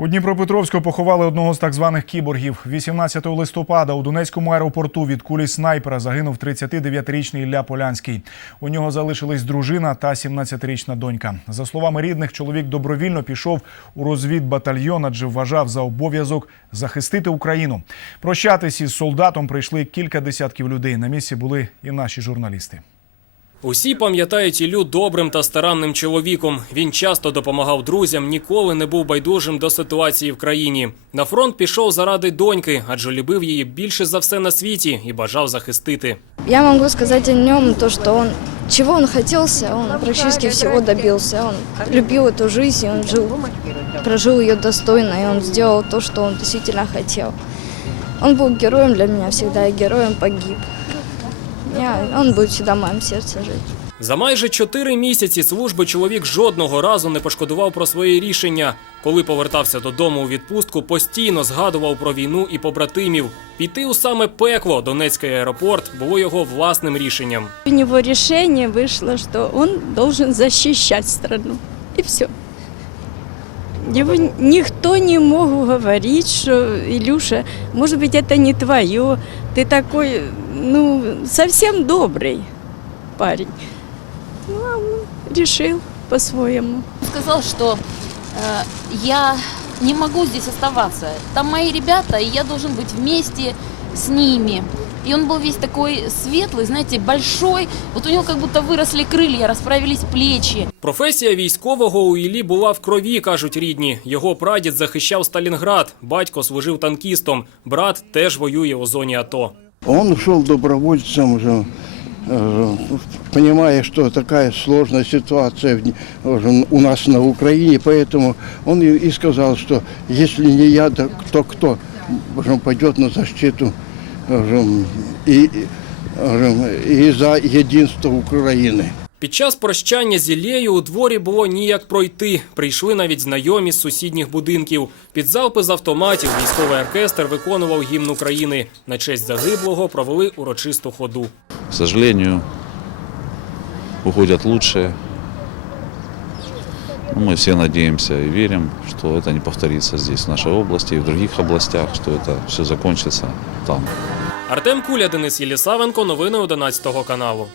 У Дніпропетровську поховали одного з так званих кіборгів. 18 листопада у Донецькому аеропорту від кулі снайпера загинув 39-річний Ілля Полянський. У нього залишились дружина та 17-річна донька. За словами рідних, чоловік добровільно пішов у розвідбатальйон, адже вважав за обов'язок захистити Україну. Прощатись із солдатом прийшли кілька десятків людей. На місці були і наші журналісти. Усі пам'ятають Ілю добрим та старанним чоловіком. Він часто допомагав друзям, ніколи не був байдужим до ситуації в країні. На фронт пішов заради доньки, адже любив її більше за все на світі і бажав захистити. Я могу сказать о нем то, что он чего он хотелся, он практически всего добился. Он любил эту жизнь, и он жил, прожил ее достойно, и он сделал то, что он действительно хотел. Он был героем для меня всегда, и героем погиб. Я, он будет всегда в моем сердце жить. За майже чотири місяці служби чоловік жодного разу не пошкодував про своє рішення. Коли повертався додому у відпустку, постійно згадував про війну і побратимів. Піти у саме пекло Донецький аеропорт було його власним рішенням. У него решение вышло, что он должен защищать страну. И все. Его никто не мог уговорить, что, Илюша, может быть, это не твое, ты такой, ну, совсем добрый парень. Ну, а он решил по-своему. сказал, что э, я не могу здесь оставаться. Там мои ребята, и я должен быть вместе с ними. И он был весь такой светлый, знаете, большой. Вот у него как будто выросли крылья, расправились плечи. Професія військового у Іллі була в крові, кажуть рідні. Його прадід захищав Сталінград, батько служив танкістом, брат теж воює у зоні АТО. Он ушел добровольцем уже, э, понимая, что такая сложная ситуация в- уже у нас на Украине, поэтому он и и сказал, что если не я, то кто кто уже пойдет на защиту уже, и, уже, и за единство Украины. Під час прощання з Іллею у дворі було ніяк пройти. Прийшли навіть знайомі з сусідніх будинків. Під залпи з автоматів військовий оркестр виконував гімн України. На честь загиблого провели урочисту ходу. К сожалению, уходят лучшие. Но Мы все надеемся и верим, что это не повторится здесь, в нашей области и в других областях, что это все закончится там. Артем Куля, Денис Єлісавенко. Новини 11 каналу.